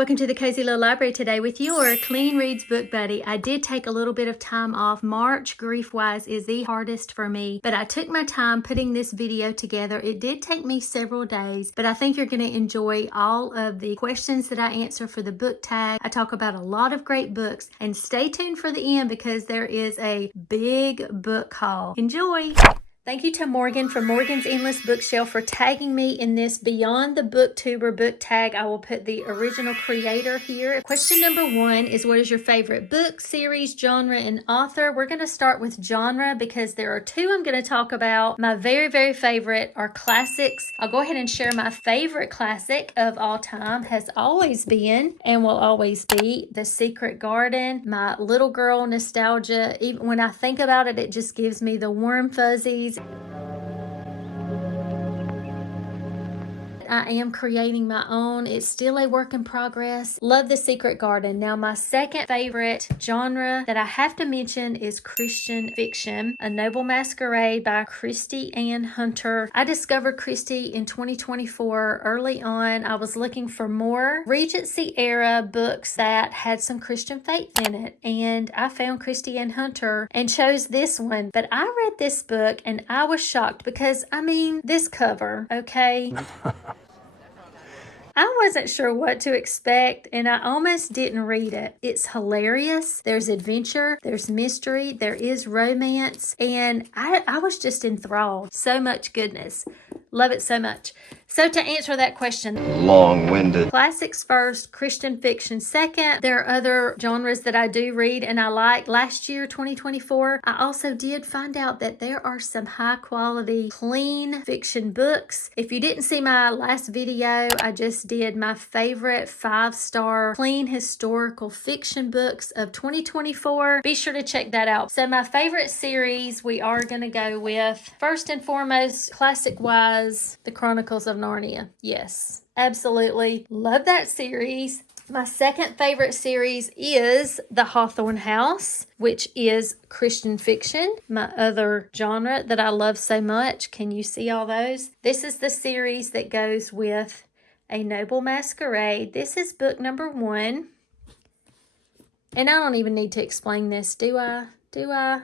Welcome to the Cozy Little Library today with your Clean Reads Book Buddy. I did take a little bit of time off. March, grief-wise, is the hardest for me, but I took my time putting this video together. It did take me several days, but I think you're going to enjoy all of the questions that I answer for the book tag. I talk about a lot of great books, and stay tuned for the end because there is a big book haul. Enjoy! Thank you to Morgan from Morgan's Endless Bookshelf for tagging me in this Beyond the Booktuber book tag. I will put the original creator here. Question number 1 is, what is your favorite book, series, genre, and author? We're going to start with genre because there are two I'm going to talk about. My very favorite are classics. I'll go ahead and share my favorite classic of all time has always been and will always be The Secret Garden. My little girl nostalgia, even when I think about it, it just gives me the warm fuzzies. I am creating my own. It's still a work in progress. Love The Secret Garden. Now, my second favorite genre that I have to mention is Christian fiction. A Noble Masquerade by Kristi Ann Hunter. I discovered Kristi in 2024. Early on, I was looking for more Regency era books that had some Christian faith in it. And I found Kristi Ann Hunter and chose this one. But I read this book and I was shocked because, I mean, this cover, okay? I wasn't sure what to expect and I almost didn't read it. It's hilarious. There's adventure, there's mystery, there is romance, and I was just enthralled. So much goodness. Love it so much. So to answer that question, long-winded. Classics first, Christian fiction second. There are other genres that I do read and I like. Last year, 2024, I also did find out that there are some high quality, clean fiction books. If you didn't see my last video, I just did my favorite 5-star clean historical fiction books of 2024. Be sure to check that out. So my favorite series we are going to go with, first and foremost, classic-wise, The Chronicles of Narnia. Yes, absolutely. Love that series. My second favorite series is The Hawthorne House, which is Christian fiction. My other genre that I love so much. Can you see all those? This is the series that goes with A Noble Masquerade. This is book number 1. And I don't even need to explain this, do I? Do I?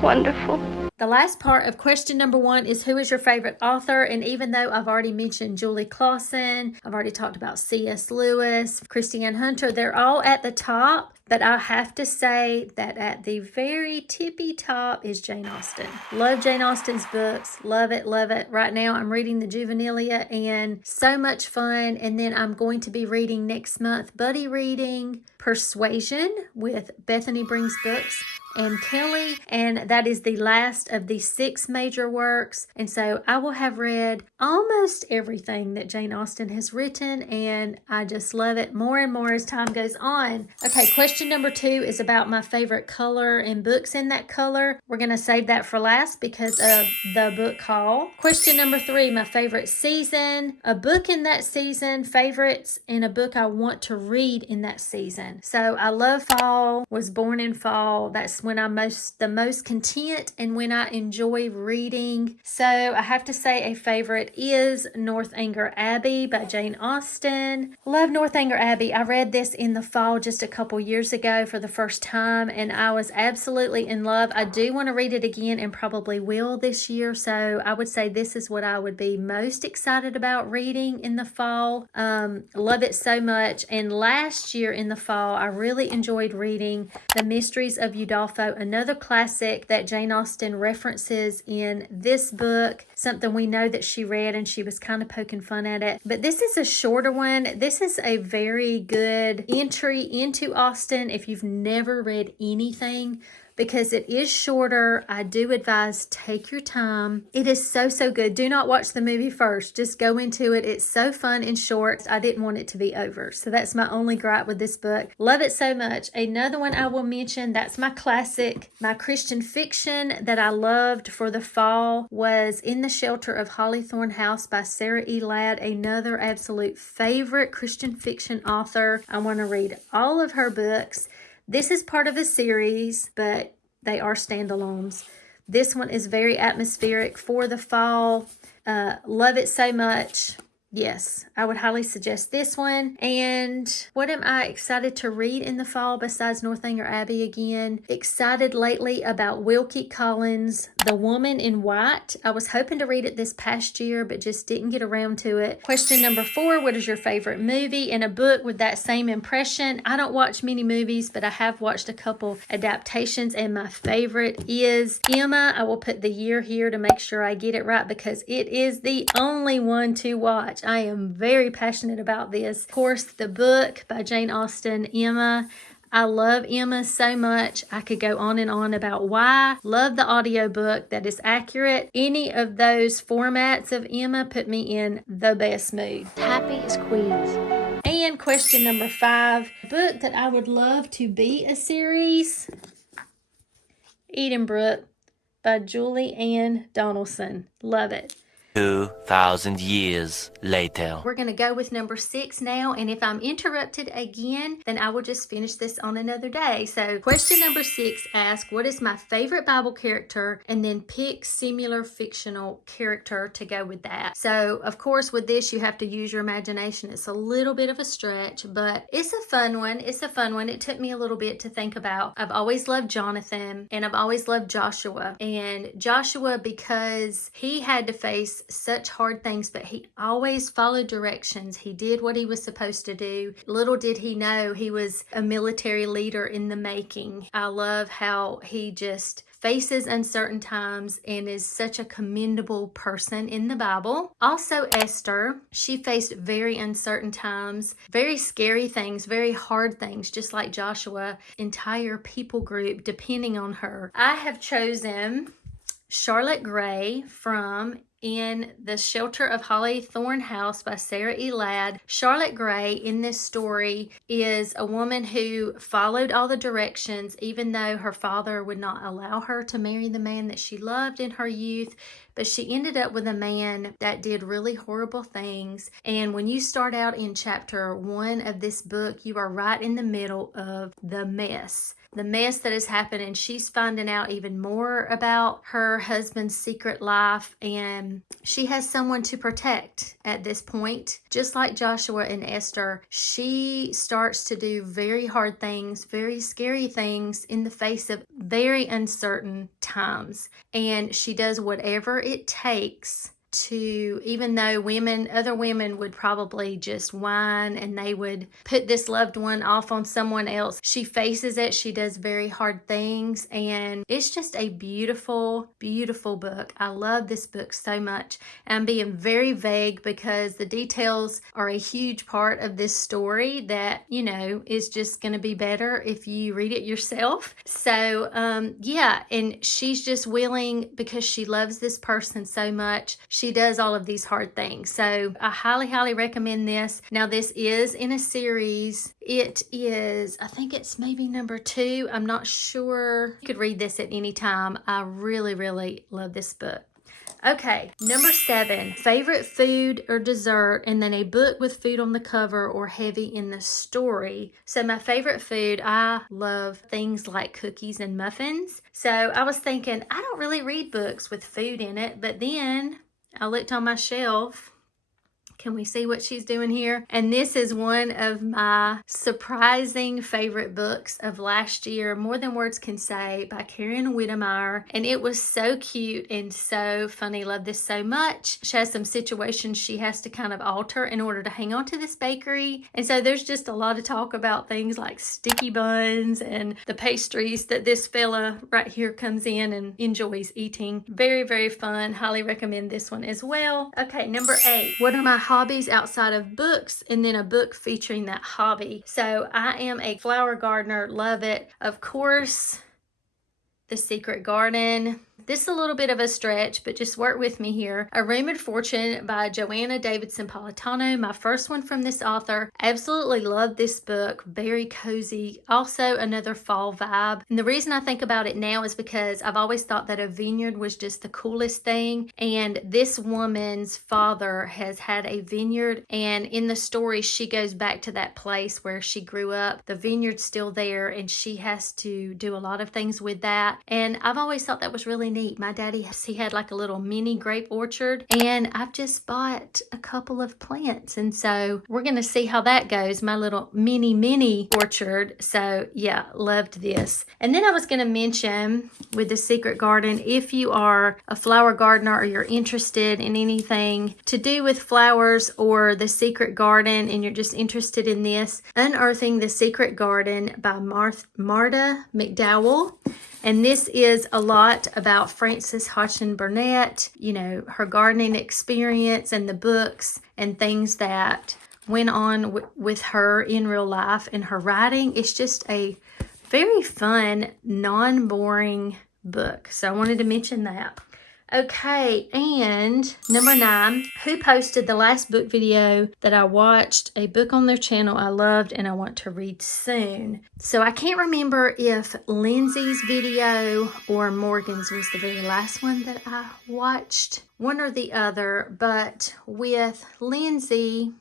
Wonderful. The last part of question number 1 is, who is your favorite author? And even though I've already mentioned Julie Clausen, I've already talked about C.S. Lewis, Kristi Ann Hunter, they're all at the top. But I have to say that at the very tippy top is Jane Austen. Love Jane Austen's books. Love it, love it. Right now I'm reading the Juvenilia and so much fun. And then I'm going to be reading next month, buddy reading Persuasion with Bethany Brings Books and Kelly, and that is the last of the 6 major works. And so I will have read almost everything that Jane Austen has written, and I just love it more and more as time goes on. Okay, question number 2 is about my favorite color and books in that color. We're going to save that for last because of the book haul. Question number 3, my favorite season, a book in that season, favorites, and a book I want to read in that season. So I love fall, was born in fall. That's when I'm the most content and when I enjoy reading. So I have to say a favorite is Northanger Abbey by Jane Austen. Love Northanger Abbey. I read this in the fall just a couple years ago for the first time and I was absolutely in love. I do want to read it again and probably will this year. So I would say this is what I would be most excited about reading in the fall. Love it so much. And last year in the fall, I really enjoyed reading The Mysteries of Udolpho, another classic that Jane Austen references in this book, something we know that she read and she was kind of poking fun at it. But this is a shorter one. This is a very good entry into Austen if you've never read anything, because it is shorter. I do advise take your time. It is so good. Do not watch the movie first. Just go into it. It's so fun and short. I didn't want it to be over. So that's my only gripe with this book. Love it so much. Another one I will mention, that's my classic. My Christian fiction that I loved for the fall was In the Shelter of Hollythorne House by Sarah E. Ladd. Another absolute favorite Christian fiction author. I want to read all of her books. This is part of a series, but they are standalones. This one is very atmospheric for the fall. Love it so much. Yes, I would highly suggest this one. And what am I excited to read in the fall besides Northanger Abbey again? Excited lately about Wilkie Collins' The Woman in White. I was hoping to read it this past year, but just didn't get around to it. Question number 4, what is your favorite movie and a book with that same impression? I don't watch many movies, but I have watched a couple adaptations, and my favorite is Emma. I will put the year here to make sure I get it right because it is the only one to watch. I am very passionate about this. Of course, the book by Jane Austen, Emma. I love Emma so much. I could go on and on about why. Love the audiobook that is accurate. Any of those formats of Emma put me in the best mood. Happy as queens. And question number 5, book that I would love to be a series, Edenbrooke by Julianne Donaldson. Love it. 2,000 years later. We're going to go with number 6 now, and if I'm interrupted again, then I will just finish this on another day. So question number 6 asks, what is my favorite Bible character? And then pick similar fictional character to go with that. So of course with this you have to use your imagination. It's a little bit of a stretch, but it's a fun one. It's a fun one. It took me a little bit to think about. I've always loved Jonathan, and I've always loved Joshua. And Joshua, because he had to face such hard things, but he always followed directions. He did what he was supposed to do. Little did he know he was a military leader in the making. I love how he just faces uncertain times and is such a commendable person in the Bible. Also Esther, she faced very uncertain times, very scary things, very hard things, just like Joshua. Entire people group depending on her. I have chosen Charlotte Gray from In the Shelter of Hollythorne House by Sarah E. Ladd. Charlotte Gray in this story is a woman who followed all the directions even though her father would not allow her to marry the man that she loved in her youth. But she ended up with a man that did really horrible things. And when you start out in chapter 1 of this book, you are right in the middle of the mess that has happened, and she's finding out even more about her husband's secret life, and she has someone to protect at this point. Just like Joshua and Esther, she starts to do very hard things, very scary things in the face of very uncertain times, and she does whatever it takes to, even though other women would probably just whine and they would put this loved one off on someone else, she faces it. She does very hard things, and it's just a beautiful, beautiful book. I love this book so much. I'm being very vague because the details are a huge part of this story that, is just going to be better if you read it yourself. So, yeah, and she's just willing because she loves this person so much. She does all of these hard things. So I highly, highly recommend this. Now, this is in a series. It is, I think it's maybe number 2. I'm not sure. You could read this at any time. I really, really love this book. Okay, number 7, favorite food or dessert, and then a book with food on the cover or heavy in the story. So my favorite food, I love things like cookies and muffins. So I was thinking, I don't really read books with food in it, but then I looked on my shelf. Can we see what she's doing here? And this is one of my surprising favorite books of last year, More Than Words Can Say by Karen Witemeyer. And it was so cute and so funny. Love this so much. She has some situations she has to kind of alter in order to hang on to this bakery. And so there's just a lot of talk about things like sticky buns and the pastries that this fella right here comes in and enjoys eating. Very, very fun. Highly recommend this one as well. Okay, number 8. What are my hobbies outside of books, and then a book featuring that hobby. So I am a flower gardener, love it. Of course, The Secret Garden. This is a little bit of a stretch, but just work with me here. A Rumored Fortune by Joanna, Davidson, Politano. My first one from this author. Absolutely love this book. Very cozy. Also another fall vibe. And the reason I think about it now is because I've always thought that a vineyard was just the coolest thing. And this woman's father has had a vineyard. And in the story, she goes back to that place where she grew up. The vineyard's still there, and she has to do a lot of things with that. And I've always thought that was really neat. neat. My daddy, he had like a little mini grape orchard, and I've just bought a couple of plants. And so we're going to see how that goes, my little mini orchard. So yeah, loved this. And then I was going to mention with the Secret Garden, if you are a flower gardener or you're interested in anything to do with flowers or the Secret Garden, and you're just interested in this, Unearthing the Secret Garden by Marta McDowell. And this is a lot about Frances Hodgson Burnett, you know, her gardening experience and the books and things that went on with her in real life and her writing. It's just a very fun, non-boring book. So I wanted to mention that. Okay, and number 9, who posted the last book video that I watched, a book on their channel I loved and I want to read soon. So I can't remember if Lindsay's video or Morgan's was the very last one that I watched, one or the other, but with Lindsay,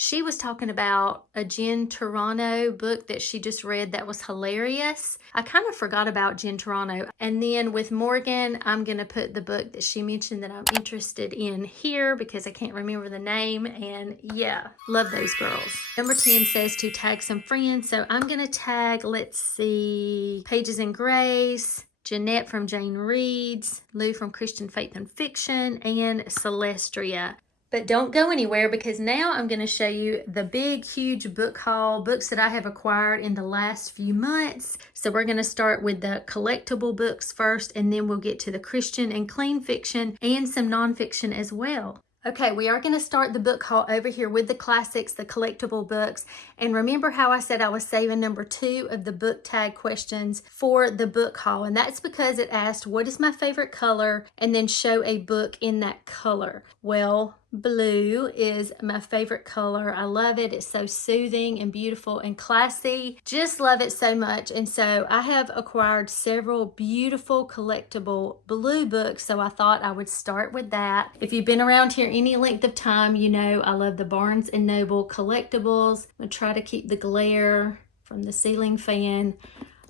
she was talking about a Jen Turano book that she just read that was hilarious. I kind of forgot about Jen Turano. And then with Morgan, I'm going to put the book that she mentioned that I'm interested in here because I can't remember the name. And yeah, love those girls. Number 10 says to tag some friends. So I'm going to tag, let's see, Pages and Grace, Jeanette from Jane Reads, Lou from Christian Faith and Fiction, and Celestria. But don't go anywhere because now I'm going to show you the big, huge book haul, books that I have acquired in the last few months. So we're going to start with the collectible books first, and then we'll get to the Christian and clean fiction and some nonfiction as well. Okay, we are going to start the book haul over here with the classics, the collectible books. And remember how I said I was saving number 2 of the book tag questions for the book haul. And that's because it asked, what is my favorite color? And then show a book in that color. Well, blue is my favorite color. I love it. It's so soothing and beautiful and classy. Just love it so much. And so I have acquired several beautiful collectible blue books. So I thought I would start with that. If you've been around here any length of time, you know I love the Barnes & Noble collectibles. I'm going to try to keep the glare from the ceiling fan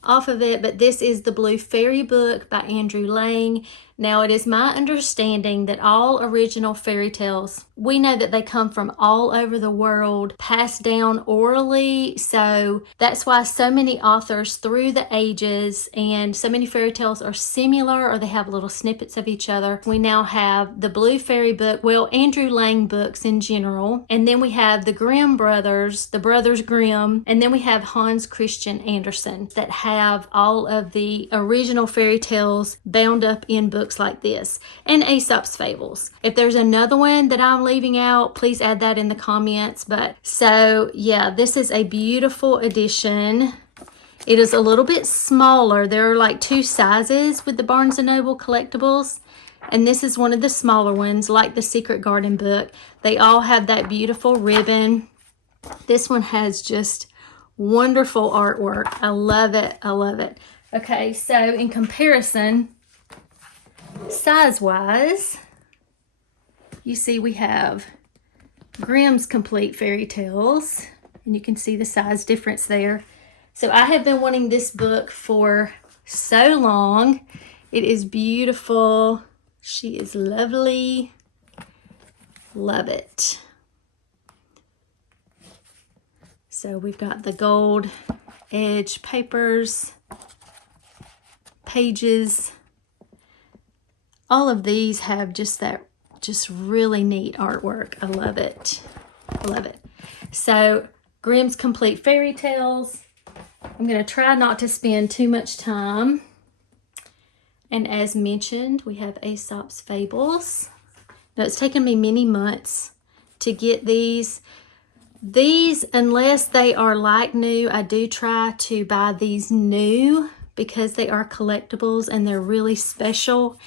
off of it, but this is the Blue Fairy book by Andrew Lang. Now, it is my understanding that all original fairy tales, we know that they come from all over the world, passed down orally. So that's why so many authors through the ages and so many fairy tales are similar, or they have little snippets of each other. We now have the Blue Fairy book, well, Andrew Lang books in general. And then we have the Grimm brothers, the Brothers Grimm. And then we have Hans Christian Andersen that have all of the original fairy tales bound up in books like this, and Aesop's Fables. If there's another one that I'm leaving out, please add that in the comments. But so yeah, this is a beautiful edition. It is a little bit smaller. There are like 2 sizes with the Barnes & Noble collectibles, and this is one of the smaller ones, like the Secret Garden book. They all have that beautiful ribbon. This one has just wonderful artwork. I love it. I love it. Okay, so in comparison, size-wise, you see we have Grimm's Complete Fairy Tales, and you can see the size difference there. So I have been wanting this book for so long. It is beautiful. She is lovely. Love it. So we've got the gold edge papers, pages. All of these have just that really neat artwork. I love it. I love it. So Grimm's Complete Fairy Tales. I'm going to try not to spend too much time. And as mentioned, we have Aesop's Fables. Now, it's taken me many months to get these. These, unless they are like new, I do try to buy these new because they are collectibles and they're really special.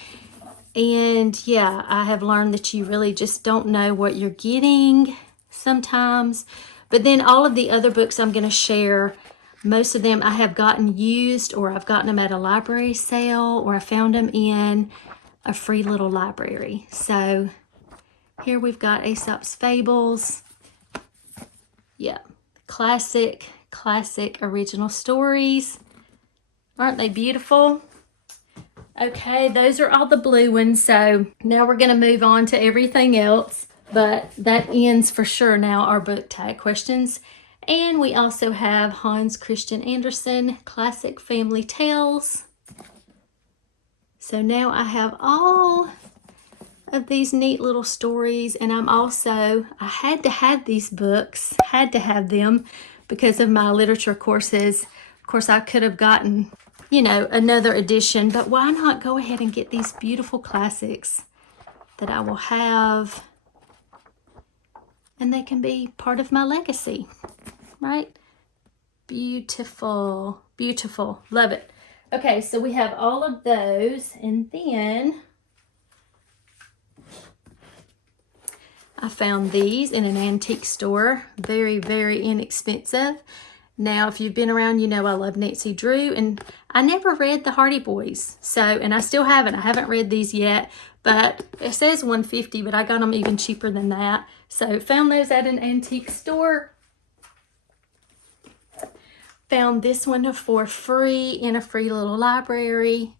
And yeah, I have learned that you really just don't know what you're getting sometimes. But then all of the other books I'm going to share, most of them I have gotten used, or I've gotten them at a library sale, or I found them in a free little library. So here we've got Aesop's Fables. Yeah, classic original stories. Aren't they beautiful? Okay, those are all the blue ones. So now we're going to move on to everything else. But that ends for sure now our book tag questions. And we also have Hans Christian Andersen, Classic Family Tales. So now I have all of these neat little stories, and I had to have these books, had to have them because of my literature courses. Of course, I could have gotten, you know, another edition, but why not go ahead and get these beautiful classics that I will have, and they can be part of my legacy, right? Beautiful, beautiful, love it. Okay, so we have all of those, and then I found these in an antique store. Very, very inexpensive. Now, if you've been around, you know I love Nancy Drew, and I never read the Hardy Boys. So, and I still haven't. I haven't read these yet, but it says $150, but I got them even cheaper than that. So, found those at an antique store. Found this one for free in a free little library.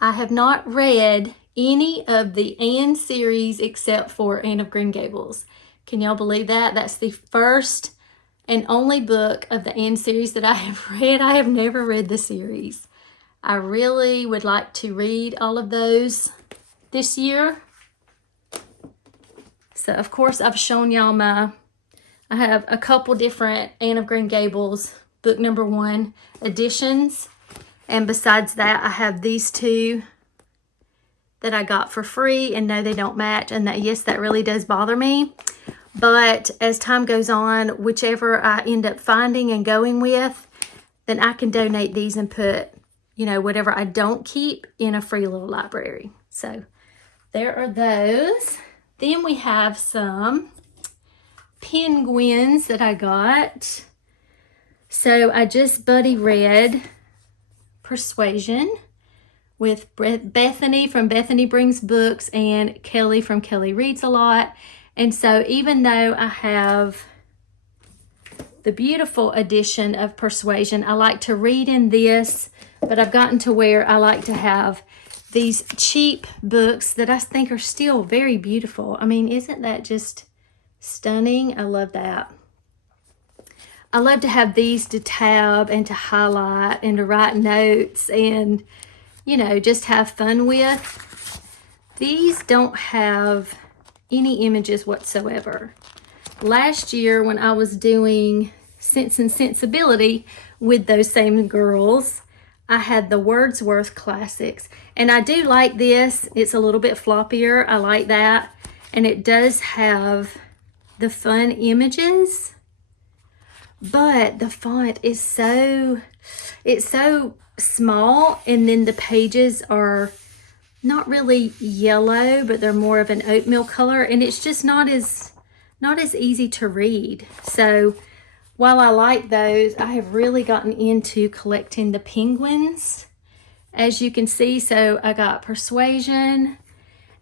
I have not read any of the Anne series except for Anne of Green Gables. Can y'all believe that? That's the first and only book of the Anne series that I have read. I have never read the series. I really would like to read all of those this year. So, of course, I've shown y'all I have a couple different Anne of Green Gables book number 1 editions. And besides that, I have these two that I got for free, and no, they don't match. And that, yes, that really does bother me. But as time goes on, whichever I end up finding and going with, then I can donate these and put, you know, whatever I don't keep in a free little library. So there are those. Then we have some penguins that I got. So I just buddy read Persuasion with Bethany from Bethany Brings Books and Kelly from Kelly Reads a Lot. And so even though I have the beautiful edition of Persuasion, I like to read in this, but I've gotten to where I like to have these cheap books that I think are still very beautiful. I mean, isn't that just stunning? I love that. I love to have these to tab and to highlight and to write notes and, you know, just have fun with. These don't have any images whatsoever. Last year when I was doing Sense and Sensibility with those same girls, I had the Wordsworth classics. And I do like this. It's a little bit floppier. I like that. And it does have the fun images. But the font is it's so small, and then the pages are not really yellow, but they're more of an oatmeal color, and it's just not as easy to read. So while I like those, I have really gotten into collecting the penguins, as you can see. So I got Persuasion,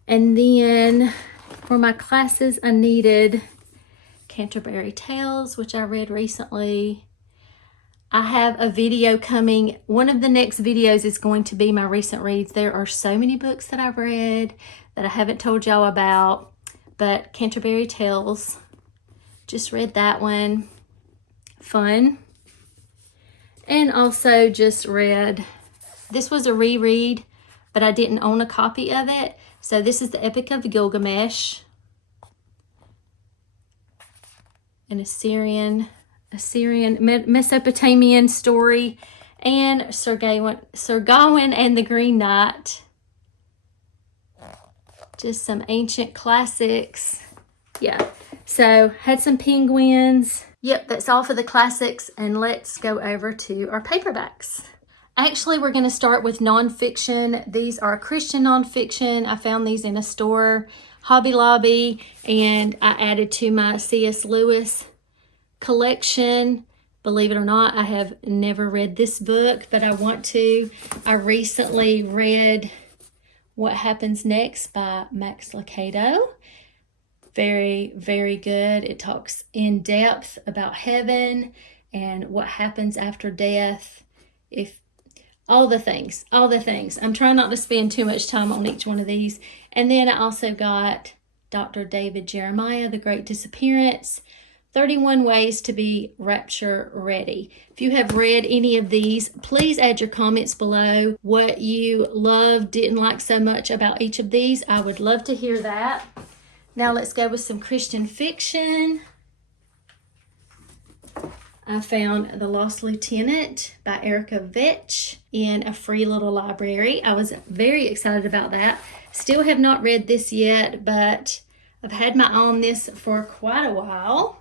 and then for my classes I needed Canterbury Tales, which I read recently. I have a video coming. One of the next videos is going to be my recent reads. There are so many books that I've read that I haven't told y'all about, but Canterbury Tales, just read that one. Fun. And also just read, this was a reread, but I didn't own a copy of it. So this is the Epic of Gilgamesh, an Assyrian Mesopotamian story, and Sir Gawain and the Green Knight. Just some ancient classics. Yeah, so had some penguins. Yep, that's all for the classics, and let's go over to our paperbacks. Actually, we're going to start with nonfiction. These are Christian nonfiction. I found these in a store, Hobby Lobby, and I added to my C.S. Lewis collection. Believe it or not, I have never read this book, but I want to. I recently read What Happens Next by Max Lucado. Very, very good. It talks in depth about heaven and what happens after death. If all the things, all the things. I'm trying not to spend too much time on each one of these. And then I also got Dr. David Jeremiah, The Great Disappearance, 31 Ways to be Rapture Ready. If you have read any of these, please add your comments below what you loved, didn't like so much about each of these. I would love to hear that. Now let's go with some Christian fiction. I found The Lost Lieutenant by Erica Vetch in a free little library. I was very excited about that. Still have not read this yet, but I've had my eye on this for quite a while.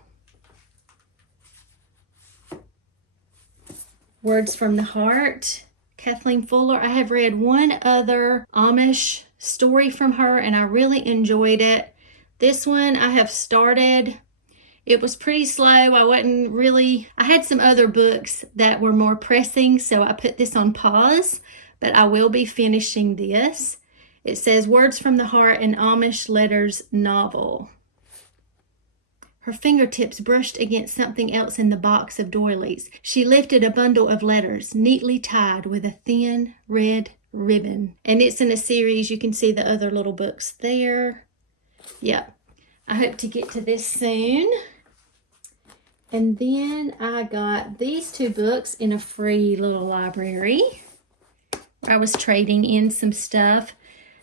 Words from the Heart, Kathleen Fuller. I have read one other Amish story from her, and I really enjoyed it. This one I have started. It was pretty slow. I had some other books that were more pressing, so I put this on pause, but I will be finishing this. It says, Words from the Heart, an Amish letters novel. Her fingertips brushed against something else in the box of doilies. She lifted a bundle of letters, neatly tied with a thin red ribbon. And it's in a series. You can see the other little books there. Yep. I hope to get to this soon. And then I got these two books in a free little library. I was trading in some stuff.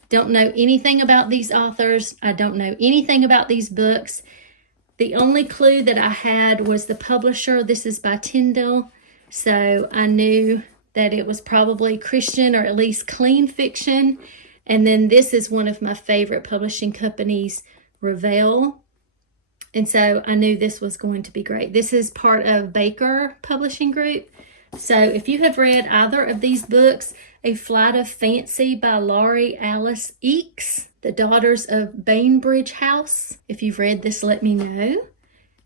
Don't know anything about these authors. I don't know anything about these books. The only clue that I had was the publisher. This is by Tyndall. So I knew that it was probably Christian or at least clean fiction. And then this is one of my favorite publishing companies, Revell. And so I knew this was going to be great. This is part of Baker Publishing Group. So if you have read either of these books, A Flight of Fancy by Laurie Alice Eakes, The Daughters of Bainbridge House. If you've read this, let me know.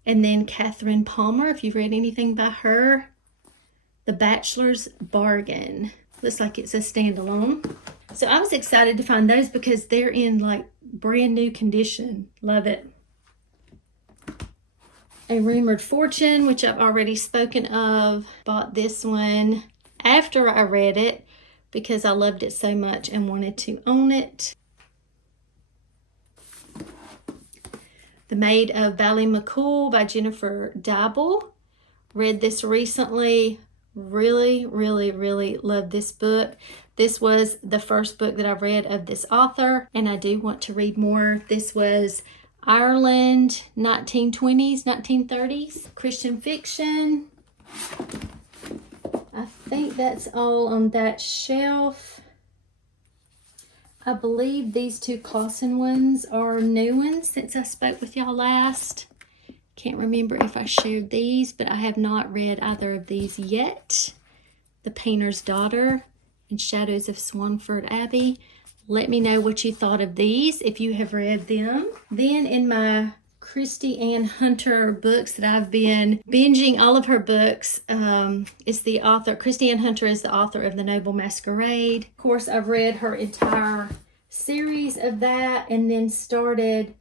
And then Catherine Palmer, if you've read anything by her. The Bachelor's Bargain. Looks like it's a standalone. So I was excited to find those because they're in like brand new condition. Love it. A Rumored Fortune, which I've already spoken of. Bought this one after I read it because I loved it so much and wanted to own it. The Maid of Ballymacool by Jennifer Dibble. Read this recently. Really, really, really love this book. This was the first book that I read of this author, and I do want to read more. This was Ireland, 1920s, 1930s, Christian fiction. I think that's all on that shelf. I believe these two Clausen ones are new ones since I spoke with y'all last. Can't remember if I shared these, but I have not read either of these yet. The Painter's Daughter and Shadows of Swanford Abbey. Let me know what you thought of these if you have read them. Then in my Kristi Ann Hunter books that I've been binging all of her books, it's the author, Kristi Ann Hunter is the author of The Noble Masquerade. Of course, I've read her entire series of that and then started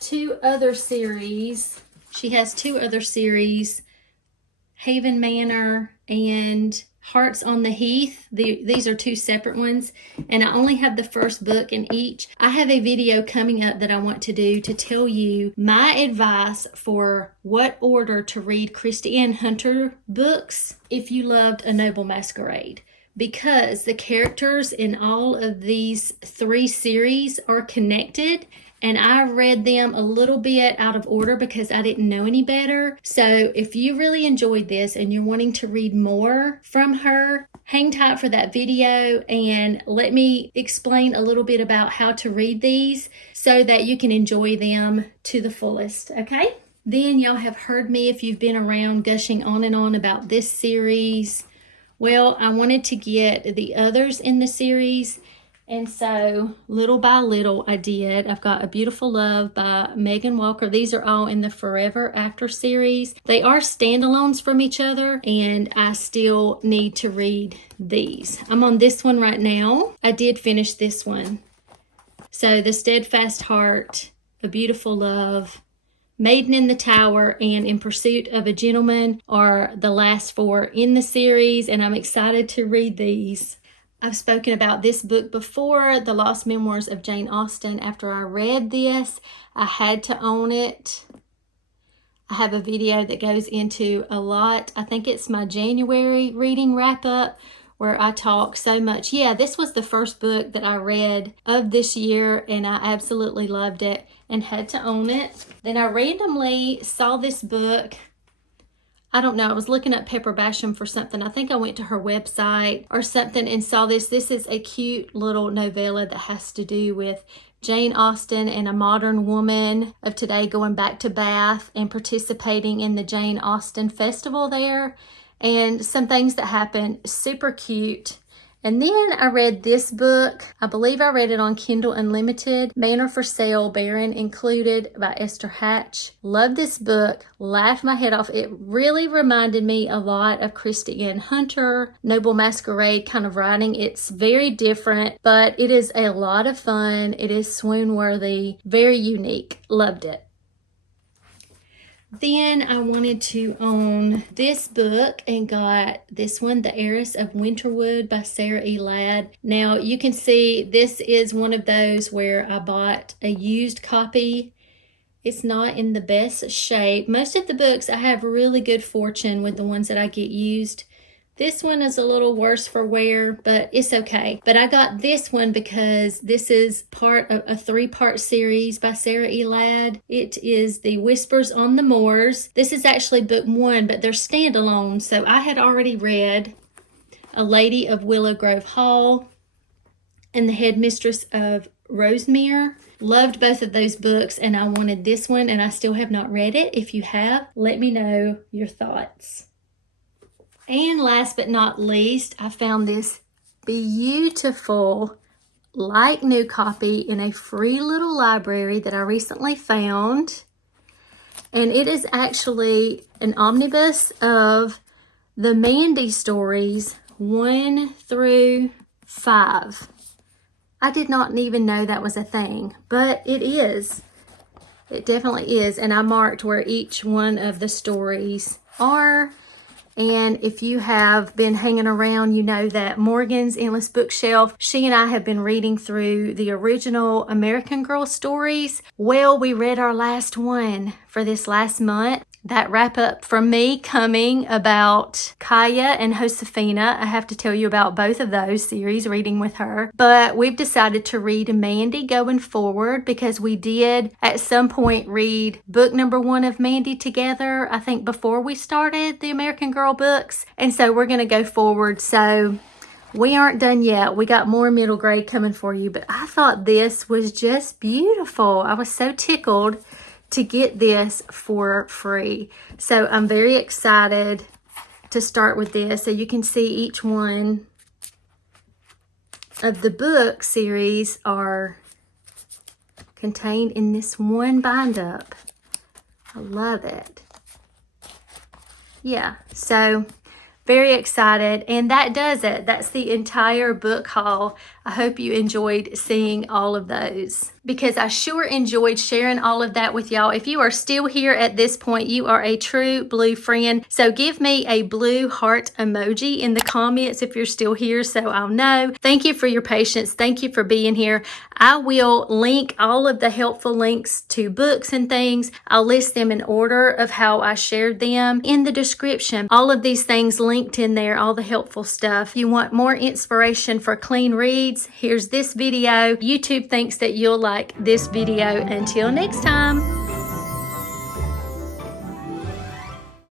two other series. She has two other series, Haven Manor and Hearts on the Heath. These are two separate ones, and I only have the first book in each. I have a video coming up that I want to do to tell you my advice for what order to read Kristi Ann Hunter books if you loved A Noble Masquerade. Because the characters in all of these three series are connected, and I read them a little bit out of order because I didn't know any better. So if you really enjoyed this and you're wanting to read more from her, hang tight for that video and let me explain a little bit about how to read these so that you can enjoy them to the fullest, okay? Then y'all have heard me, if you've been around, gushing on and on about this series. Well, I wanted to get the others in the series, and so little by little I did. I've got A Beautiful Love by Megan Walker. These are all in the Forever After series. They are standalones from each other, and I still need to read these. I'm on this one right now. I did finish this one. So The Steadfast Heart, A Beautiful Love, Maiden in the Tower and In Pursuit of a Gentleman are the last 4 in the series, and I'm excited to read these. I've spoken about this book before, The Lost Memoirs of Jane Austen. After I read this, I had to own it. I have a video that goes into a lot. I think it's my January reading wrap-up where I talk so much. Yeah, this was the first book that I read of this year, and I absolutely loved it and had to own it. Then I randomly saw this book. I don't know, I was looking up Pepper Basham for something. I think I went to her website or something and saw this. This is a cute little novella that has to do with Jane Austen and a modern woman of today going back to Bath and participating in the Jane Austen Festival there, and some things that happen. Super cute. And then I read this book. I believe I read it on Kindle Unlimited, Manor for Sale, Baron Included by Esther Hatch. Love this book. Laughed my head off. It really reminded me a lot of Kristi and Hunter, Noble Masquerade kind of writing. It's very different, but it is a lot of fun. It is swoon-worthy, very unique. Loved it. Then I wanted to own this book and got this one, The Heiress of Winterwood by Sarah E. Ladd. Now you can see this is one of those where I bought a used copy. It's not in the best shape. Most of the books I have really good fortune with the ones that I get used. This one is a little worse for wear, but it's okay. But I got this one because this is part of a 3-part series by Sarah E. Ladd. It is The Whispers on the Moors. This is actually book 1, but they're standalone. So I had already read A Lady of Willow Grove Hall and The Headmistress of Rosemere. Loved both of those books, and I wanted this one, and I still have not read it. If you have, let me know your thoughts. And last but not least, I found this beautiful like new copy in a free little library that I recently found. And it is actually an omnibus of the Mandy stories 1 through 5. I did not even know that was a thing, but it is. It definitely is. And I marked where each one of the stories are. And if you have been hanging around, you know that Morgan's Endless Bookshelf, she and I have been reading through the original American Girl stories. Well, we read our last one for this last month. That wrap up from me coming about Kaya and Josefina. I have to tell you about both of those series, reading with her. But we've decided to read Mandy going forward because we did at some point read book number 1 of Mandy together, I think before we started the American Girl books. And so we're going to go forward. So we aren't done yet. We got more middle grade coming for you. But I thought this was just beautiful. I was so tickled to get this for free. So I'm very excited to start with this. So you can see each one of the book series are contained in this one bind up. I love it. Yeah, so very excited. And that does it. That's the entire book haul. I hope you enjoyed seeing all of those, because I sure enjoyed sharing all of that with y'all. If you are still here at this point, you are a true blue friend. So give me a blue heart emoji in the comments if you're still here so I'll know. Thank you for your patience. Thank you for being here. I will link all of the helpful links to books and things. I'll list them in order of how I shared them in the description. All of these things linked in there, all the helpful stuff. If you want more inspiration for clean reads, here's this video. YouTube thinks that you'll like this video. Until next time.